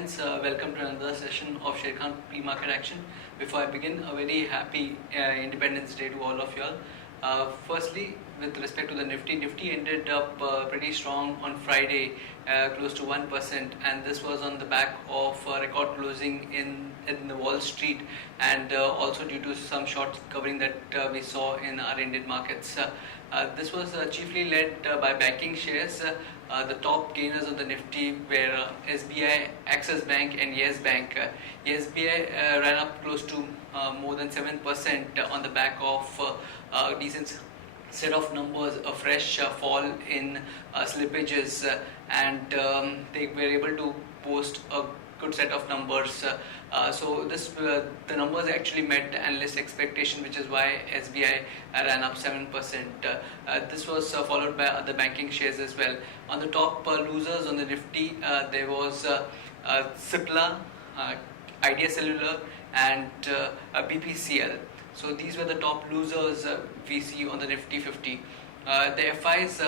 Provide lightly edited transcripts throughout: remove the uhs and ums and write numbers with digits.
friends, welcome to another session of Sharekhan pre-market action. Before I begin, a very happy Independence Day to all of y'all. Firstly, with respect to the Nifty ended up pretty strong on Friday, close to 1%, and this was on the back of record closing in the Wall Street, and also due to some short covering that we saw in our Indian markets. This was chiefly led by banking shares. The top gainers on the Nifty were SBI, Axis Bank and Yes Bank. SBI ran up close to more than 7% on the back of a decent set of numbers, a fresh fall in slippages, and they were able to post a good set of numbers. So the numbers actually met analyst expectation, which is why SBI ran up 7%. This was followed by other banking shares as well. On the top losers on the Nifty, there was Cipla, Idea Cellular and BPCL. So these were the top losers we see on the Nifty 50. The FIs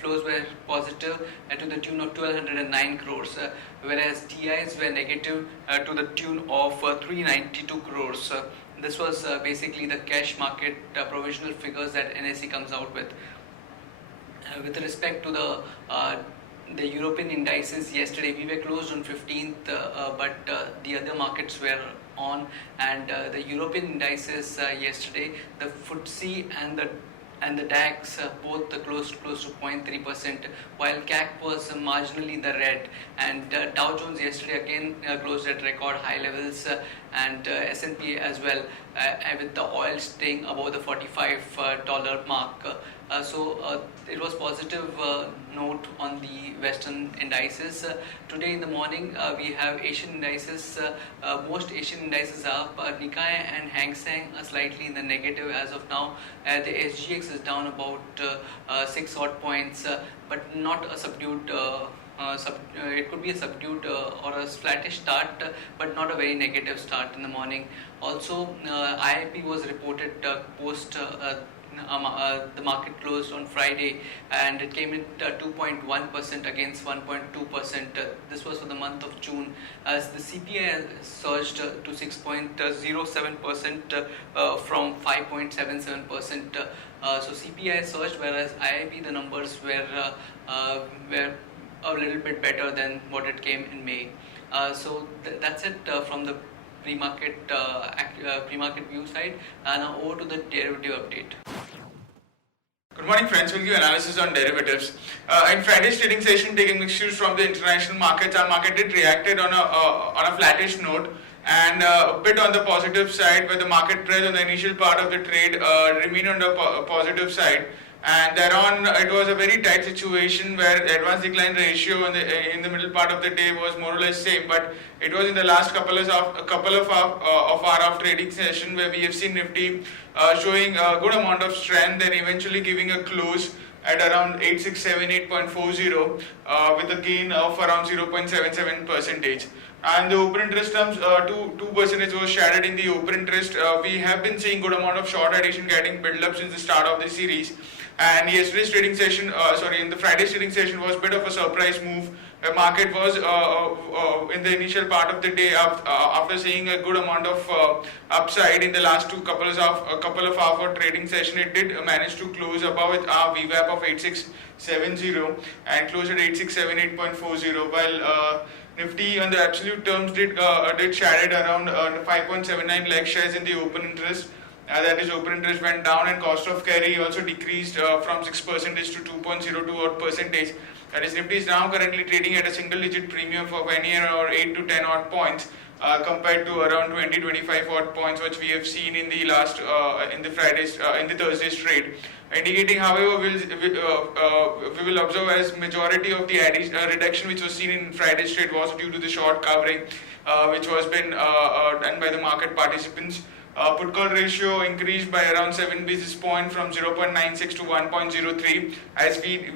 flows were positive to the tune of 1209 crores, whereas TIs were negative to the tune of 392 crores. This was basically the cash market provisional figures that NSE comes out with. With respect to the European indices yesterday, we were closed on 15th, but the other markets were on, and the European indices yesterday, the FTSE and the DAX both closed close to 0.3%, while CAC was marginally in the red, and Dow Jones yesterday again closed at record high levels, and S&P as well, with the oil staying above the $45 mark. So it was positive note on the Western indices. Today in the morning we have Asian indices. Most Asian indices are up. Nikkei and Hang Seng are slightly in the negative as of now. The SGX is down about 6 odd points, but not a subdued. It could be a subdued or a flattish start, but not a very negative start in the morning. Also, IIP was reported post the market closed on Friday, and it came in 2.1% against 1.2%. This was for the month of June, as the CPI surged to 6.07% from 5.77%. So CPI surged, whereas IIP the numbers were a little bit better than what it came in May. So that's it from the pre-market view side. Now over to the derivative update. Good morning, friends. We'll give analysis on derivatives. In Friday's trading session, taking cues from the international markets, our market did reacted on a flattish note, and a bit on the positive side, where the market price on the initial part of the trade remained on the positive side. And thereon, it was a very tight situation where the advance decline ratio in the middle part of the day was more or less same. But it was in the last couple of our trading session where we have seen Nifty showing a good amount of strength and eventually giving a close at around 8678.40 with a gain of around 0.77%. And the open interest terms, 2% was shadowed in the open interest. We have been seeing good amount of short addition getting built up since the start of the series. And yesterday's trading session, in the Friday's trading session was a bit of a surprise move. The market was in the initial part of the day after seeing a good amount of upside in the last couple of our trading session. It did manage to close above our VWAP of 8670 and closed at 8678.40, while Nifty on the absolute terms did shaded around 5.79 lakh shares in the open interest. That is, open interest went down, and cost of carry also decreased from 6% to 2.02 odd percentage. That is, Nifty is now currently trading at a single digit premium for 1 year or 8 to 10 odd points compared to around 20-25 odd points which we have seen in the last in the Thursday's trade. Indicating, however, we will observe as majority of the reduction which was seen in Friday's trade was due to the short covering which was been done by the market participants. Put call ratio increased by around 7 basis points from 0.96 to 1.03, as we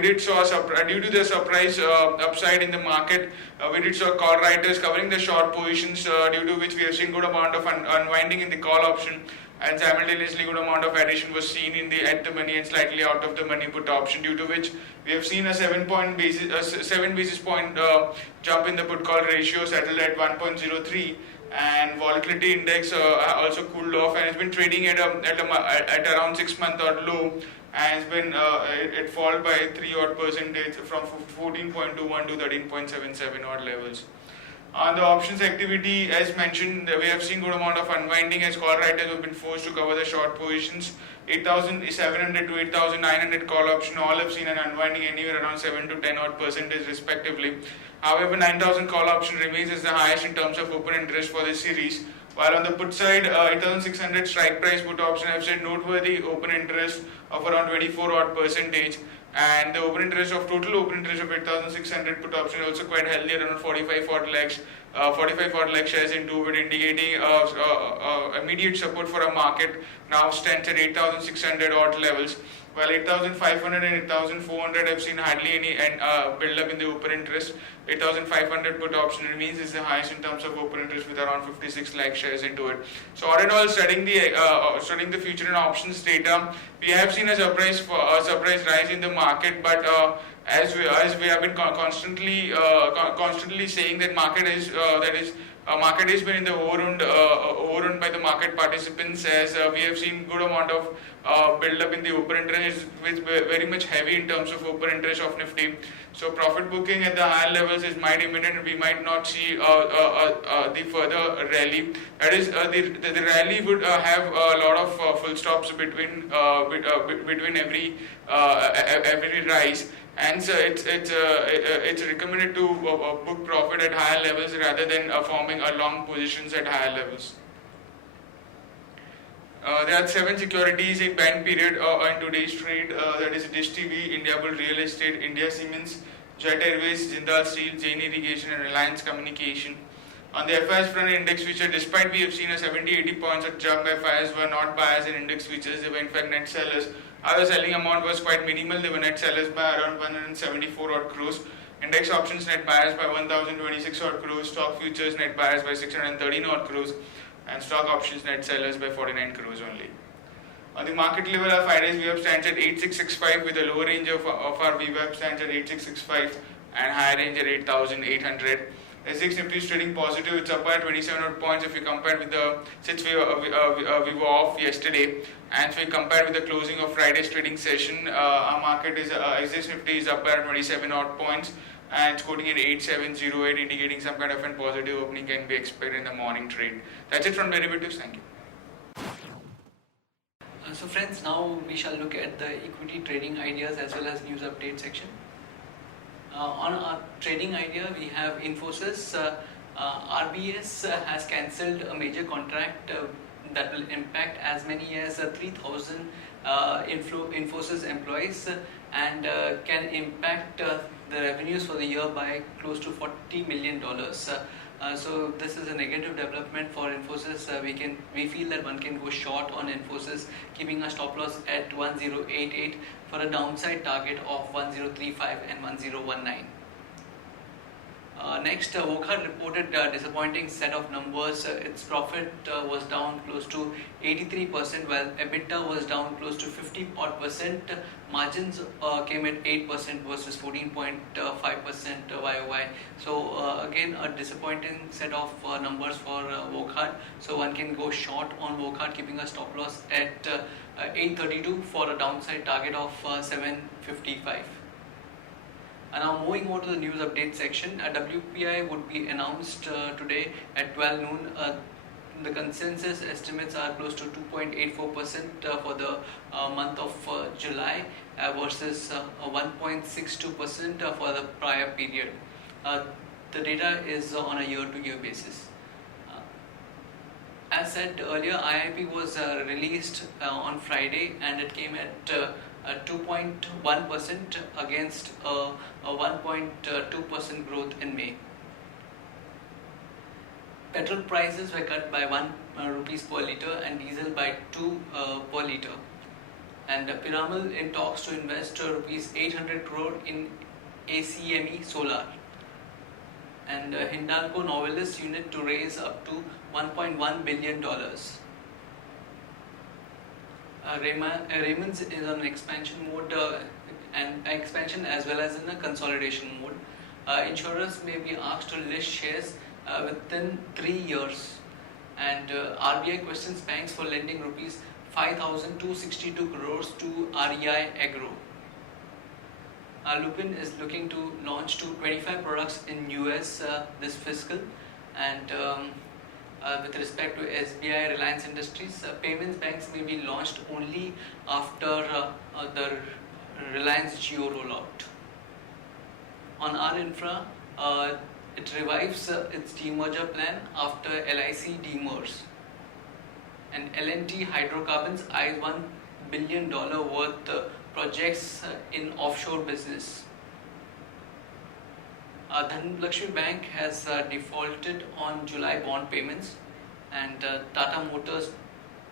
did saw due to the surprise upside in the market. We did saw call writers covering the short positions, due to which we have seen good amount of unwinding in the call option. and simultaneously good amount of addition was seen in the at the money and slightly out of the money put option, due to which we have seen a 7 basis point jump in the put call ratio, settled at 1.03, and volatility index also cooled off and has been trading at around 6 month odd low, and it's been it fall by 3 odd percentage from 14.21 to 13.77 odd levels. On the options activity, as mentioned, we have seen good amount of unwinding as call writers have been forced to cover the short positions. 8,700 to 8,900 call option all have seen an unwinding anywhere around 7 to 10 odd percentage respectively. However, 9,000 call option remains as the highest in terms of open interest for this series. While on the put side, 8,600 strike price put option have seen noteworthy open interest of around 24 odd percentage. And the total open interest of 8,600 put option also quite healthy, around 45 odd lakh shares into it, indicating immediate support for a market now stands at 8,600 odd levels, while 8,500 and 8,400 have seen hardly any build up in the open interest. 8,500 put option remains is the highest in terms of open interest with around 56 lakh shares into it. So all in all, studying the future and options data, we have seen a surprise rise in the market, but as we have been constantly saying that market has been in the overrun by the market participants, as we have seen good amount of build up in the open interest, with very much heavy in terms of open interest of Nifty. So profit booking at the higher levels is might imminent, and we might not see the further rally. That is, the rally would have a lot of full stops between every rise. And so it's recommended to book profit at higher levels rather than forming a long positions at higher levels. There are 7 securities in ban period in today's trade. That is Dish TV, Indiabull Real Estate, India Siemens, Jet Airways, Jindal Steel, Jain Irrigation, and Reliance Communication. On the FIs front, index futures, despite we have seen a 70-80 points of jump, FIs were not buyers in index futures. They were in fact net sellers. Our selling amount was quite minimal. They were net sellers by around 174 odd crores. Index options net buyers by 1026 odd crores. Stock futures net buyers by 613 odd crores. And stock options net sellers by 49 crores only. On the market level, our 5 days VWAP stands at 8665, with the lower range of our VWAP stands at 8665 and higher range at 8800. SX Nifty is trading positive. It's up by 27 odd points if we compare with since we were off yesterday, and if we compare with the closing of Friday's trading session, our market is SX Nifty is up by 27 odd points, and it's quoting at 8708, indicating some kind of a positive opening can be expected in the morning trade. That's it from derivatives. Thank you. So friends, now we shall look at the equity trading ideas as well as news update section. On our trading idea, we have Infosys. RBS has cancelled a major contract that will impact as many as 3,000 Infosys employees, and can impact the revenues for the year by close to $40 million. So this is a negative development for Infosys. We feel that one can go short on Infosys, keeping a stop loss at 1088 for a downside target of 1035 and 1019. Next, Wockhardt reported a disappointing set of numbers. Its profit was down close to 83%, while EBITDA was down close to 50%. Margins came at 8% versus 14.5% YOY. So again, a disappointing set of numbers for Wockhardt. So one can go short on Wockhardt, keeping a stop loss at 832 for a downside target of 755. And now moving on to the news update section, a WPI would be announced today at 12 noon. The consensus estimates are close to 2.84% for the month of July versus 1.62% for the prior period. The data is on a year-to-year basis. As said earlier, IIP was released on Friday, and it came at 2.1% against a 1.2% growth in May. Petrol prices were cut by 1 rupees per litre and diesel by 2 per litre. And Piramal in talks to invest rupees 800 crore in ACME Solar. And Hindalco Novelis unit to raise up to $1.1 billion. Raymond's is on expansion mode and expansion as well as in a consolidation mode. Insurers may be asked to list shares within 3 years, and RBI questions banks for lending rupees 5,262 crores to REI Agro. Lupin is looking to launch to 25 products in US this fiscal, and with respect to SBI Reliance Industries, payments banks may be launched only after the Reliance Jio rollout. On R Infra, it revives its demerger plan after LIC demers. And L&T Hydrocarbons eyes $1 billion worth projects in offshore business. Dhanlakshmi Bank has defaulted on July bond payments, and Tata Motors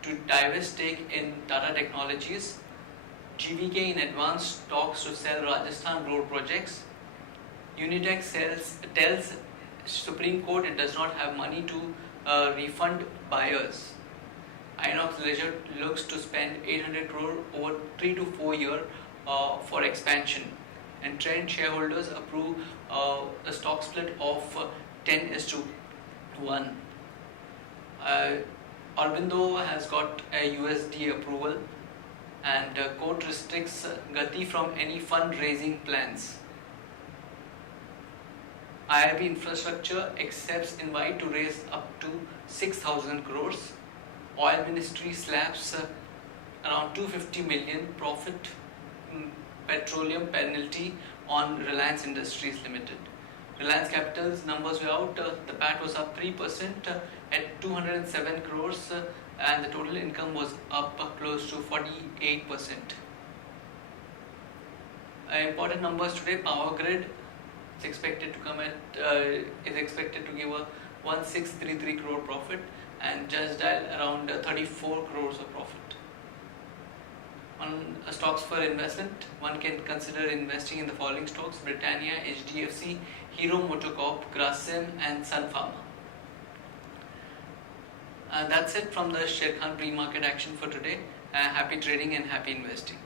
to divest stake in Tata Technologies. GVK in advanced talks to sell Rajasthan road projects. Unitech tells Supreme Court it does not have money to refund buyers. Inox Leisure looks to spend 800 crore over 3 to 4 years for expansion. And Trend shareholders approve a stock split of 10:1. Aurobindo has got a USD approval, and court restricts Gati from any fundraising plans. IRB Infrastructure accepts invite to raise up to 6,000 crores. Oil Ministry slaps around 250 million profit petroleum penalty on Reliance Industries Limited. Reliance Capital's numbers were out. The PAT was up 3% at 207 crores, and the total income was up close to 48%. Important numbers today: Power Grid is expected to come is expected to give a 1633 crore profit, and Just Dial around 34 crores of profit. On stocks for investment, one can consider investing in the following stocks: Britannia, HDFC, Hero MotoCorp, Grasim, and Sun Pharma. That's it from the Sharekhan pre-market action for today. Happy trading and happy investing.